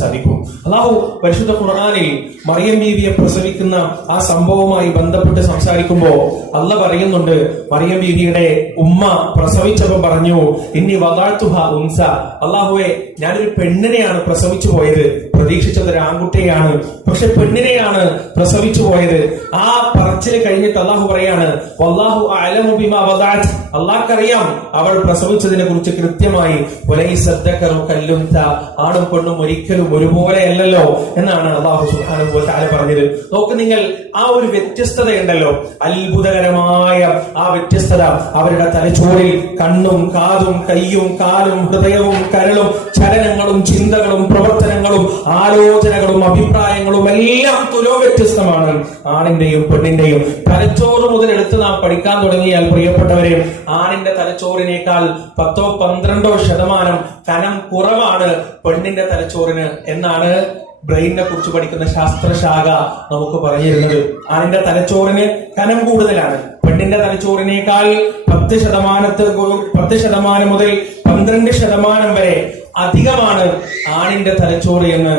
സാധിക്കും. അള്ളാഹു പരിശുദ്ധ ഖുർആാനിൽ മറിയം ബീവിയെ പ്രസവിക്കുന്ന ആ സംഭവവുമായി ബന്ധപ്പെട്ട് സംസാരിക്കുമ്പോ അല്ല പറയുന്നുണ്ട് മറിയം ബീവിയുടെ ഉമ്മ പ്രസവിച്ചപ്പോൾ പറഞ്ഞു ഇനി വകാഴ്ത്തുഹ ഉൻസ. അള്ളാഹുവെ ഞാനൊരു പെണ്ണിനെയാണ് പ്രസവിച്ചു പോയത് പ്രതീക്ഷിച്ചത് ഒരു ആൺകുട്ടിയെയാണ്. പക്ഷെ പെണ്ണിനെയാണ് പ്രസവിച്ചു പോയത്. ആ പറച്ചിൽ കഴിഞ്ഞിട്ട് അള്ളാഹു പറയാണ് വല്ലാഹു അലമുബിമ അള്ളാഹ്ക്കറിയാം അവൾ പ്രസവിച്ചതിനെ കുറിച്ച് കൃത്യമായി ഒലൈസദ്ദക്കറു കല്ലും ആണും പെണ്ണും ഒരിക്കലും ഒരുപോലെയല്ലല്ലോ എന്നാണ് അള്ളാഹു സുബ്ഹാനഹു വ തആല പറഞ്ഞത്. നോക്ക് നിങ്ങൾ ആ ഒരു വ്യത്യസ്തത ഉണ്ടല്ലോ അത്ഭുതകരമായ ആ വ്യത്യസ്തത അവരുടെ തലച്ചോറിൽ കണ്ണും കാതും കയ്യും കാലും ഹൃദയവും കരളും ചലനങ്ങളും ചിന്തകളും പ്രവർത്തനങ്ങളും ആലോചനകളും അഭിപ്രായങ്ങളും എല്ലാം തുലോ വ്യത്യസ്തമാണ്. ആണിന്റെയും പെണ്ണിന്റെയും. തലച്ചോറ് മുതൽ എടുത്ത് നാം പഠിക്കാൻ തുടങ്ങിയാൽ പ്രിയപ്പെട്ടവരെ ആണിന്റെ തലച്ചോറിനേക്കാൾ പത്തോ പന്ത്രണ്ടോ ശതമാനം കനം കുറവാണ് പെണ്ണിന്റെ തലച്ചോറിന് എന്നാണ് ബ്രെയിനിനെ കുറിച്ച് പഠിക്കുന്ന ശാസ്ത്രശാഖ നമുക്ക് പറഞ്ഞിരുന്നത്. ആണിന്റെ തലച്ചോറിന് കനം കൂടുതലാണ്. പെണ്ണിന്റെ തലച്ചോറിനേക്കാൾ പത്ത് ശതമാനത്ത് പത്ത് ശതമാനം മുതൽ പന്ത്രണ്ട് ശതമാനം വരെ അധികമാണ് ആണിന്റെ തലച്ചോറ് എന്ന്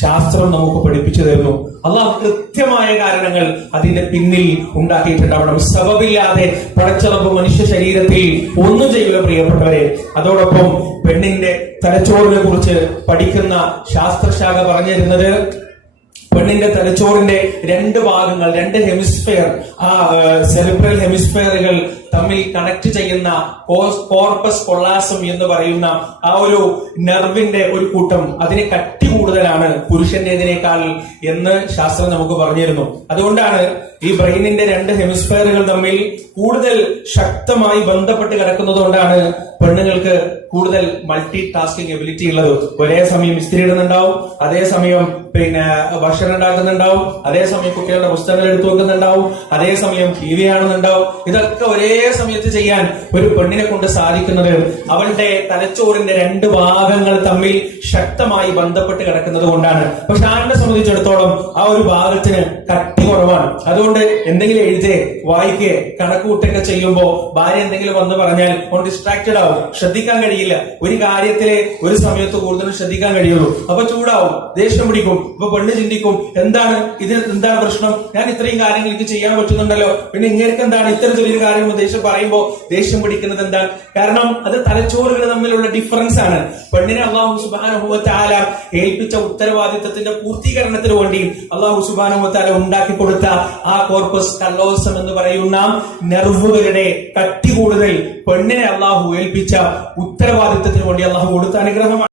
ശാസ്ത്രം നമുക്ക് പഠിപ്പിച്ചു തരുന്നു. അള്ളാഹ് കൃത്യമായ കാരണങ്ങൾ അതിന്റെ പിന്നിൽ ഉണ്ടാക്കിയിട്ടുണ്ടാവണം സബബില്ലാതെ പടച്ചളപ്പ് മനുഷ്യ ശരീരത്തിൽ ഒന്നും ചെയ്യുക പ്രിയപ്പെട്ടവരെ. അതോടൊപ്പം പെണ്ണിന്റെ തലച്ചോറിനെ കുറിച്ച് പഠിക്കുന്ന ശാസ്ത്രശാഖ പറഞ്ഞിരുന്നത് പെണ്ണിന്റെ തലച്ചോറിന്റെ രണ്ട് ഭാഗങ്ങൾ രണ്ട് ഹെമിസ്ഫിയർ ആ സെറിബ്രൽ ഹെമിസ്ഫിയറുകൾ തമ്മിൽ കണക്ട് ചെയ്യുന്ന കോർപ്പസ് കൊള്ളാസം എന്ന് പറയുന്ന ആ ഒരു നെർവിന്റെ ഒരു കൂട്ടം. അതിന് കട്ടി കൂടുതലാണ് പുരുഷന്റേതിനേക്കാൾ എന്ന് ശാസ്ത്രം നമുക്ക് പറഞ്ഞിരുന്നു. അതുകൊണ്ടാണ് ഈ ബ്രെയിനിന്റെ രണ്ട് ഹെമിസ്ഫിയറുകൾ തമ്മിൽ കൂടുതൽ ശക്തമായി ബന്ധപ്പെട്ട് കിടക്കുന്നത് കൊണ്ടാണ് പെണ്ണുങ്ങൾക്ക് കൂടുതൽ മൾട്ടി ടാസ്കിംഗ് എബിലിറ്റി ഉള്ളത്. ഒരേ സമയം ഇസ്തിരി ഇടുന്നുണ്ടാവും അതേസമയം പിന്നെ ഭക്ഷണം ഉണ്ടാക്കുന്നുണ്ടാവും. അതേസമയം കുട്ടികളുടെ പുസ്തകങ്ങൾ എടുത്തു വെക്കുന്നുണ്ടാവും അതേസമയം ടി വി കാണുന്നുണ്ടാവും. ഇതൊക്കെ ഒരേ സമയത്ത് ചെയ്യാൻ ഒരു പെണ്ണിനെ കൊണ്ട് സാധിക്കുന്നത് അവളുടെ തലച്ചോറിന്റെ രണ്ട് ഭാഗങ്ങൾ തമ്മിൽ ശക്തമായി ബന്ധപ്പെട്ട് കിടക്കുന്നത് കൊണ്ടാണ്. പക്ഷെ ആണിനെ സംബന്ധിച്ചിടത്തോളം ആ ഒരു ഭാഗത്തിന് കട്ടി കുറവാണ്. അതുകൊണ്ട് എന്തെങ്കിലും എഴുതേ വായിക്കേ കണക്കുകൂട്ടൊക്കെ ചെയ്യുമ്പോൾ ഭാര്യ എന്തെങ്കിലും വന്ന് പറഞ്ഞാൽ അവൻ ഡിസ്ട്രാക്റ്റഡ് ആവും. ശ്രദ്ധിക്കാൻ കഴിയില്ല. ഒരു കാര്യത്തിലെ ഒരു സമയത്ത് കൂടുതലും ശ്രദ്ധിക്കാൻ കഴിയുള്ളൂ. അപ്പൊ ചൂടാവും. ദേഷ്യം പിടിക്കും. അപ്പൊ പെണ്ണ് ചിന്തിക്കും എന്താണ് ഇതിന് എന്താണ് പ്രശ്നം? ഞാൻ ഇത്രയും കാര്യങ്ങൾ എനിക്ക് ചെയ്യാൻ പറ്റുന്നുണ്ടല്ലോ. പിന്നെ ഇങ്ങനെയൊക്കെ എന്താണ് ഇത്തരത്തിലൊരു കാര്യം ദേഷ്യം പറയുമ്പോൾ ദേഷ്യം പിടിക്കുന്നത് എന്താണ്? കാരണം അത് തലച്ചോറുകൾ തമ്മിലുള്ള ഡിഫറൻസ് ആണ്. പെണ്ണിനെ അള്ളാഹു സുബാനുഭവത്താല ഏൽപ്പിച്ച ഉത്തരവാദിത്തത്തിന്റെ പൂർത്തീകരണത്തിന് വേണ്ടി അള്ളാഹു സുബാനുഭവത്താല ഉണ്ടാക്കി കൊടുത്ത ആ കോർപ്പസ് കല്ലോസം എന്ന് പറയുന്ന നെർവുകളുടെ കട്ടി കൂടുതൽ പെണ്ണിനെ അള്ളാഹു ഏൽപ്പിച്ച ഉത്തരവാദിത്തത്തിന് വേണ്ടി അള്ളാഹു കൊടുത്ത അനുഗ്രഹമാണ്.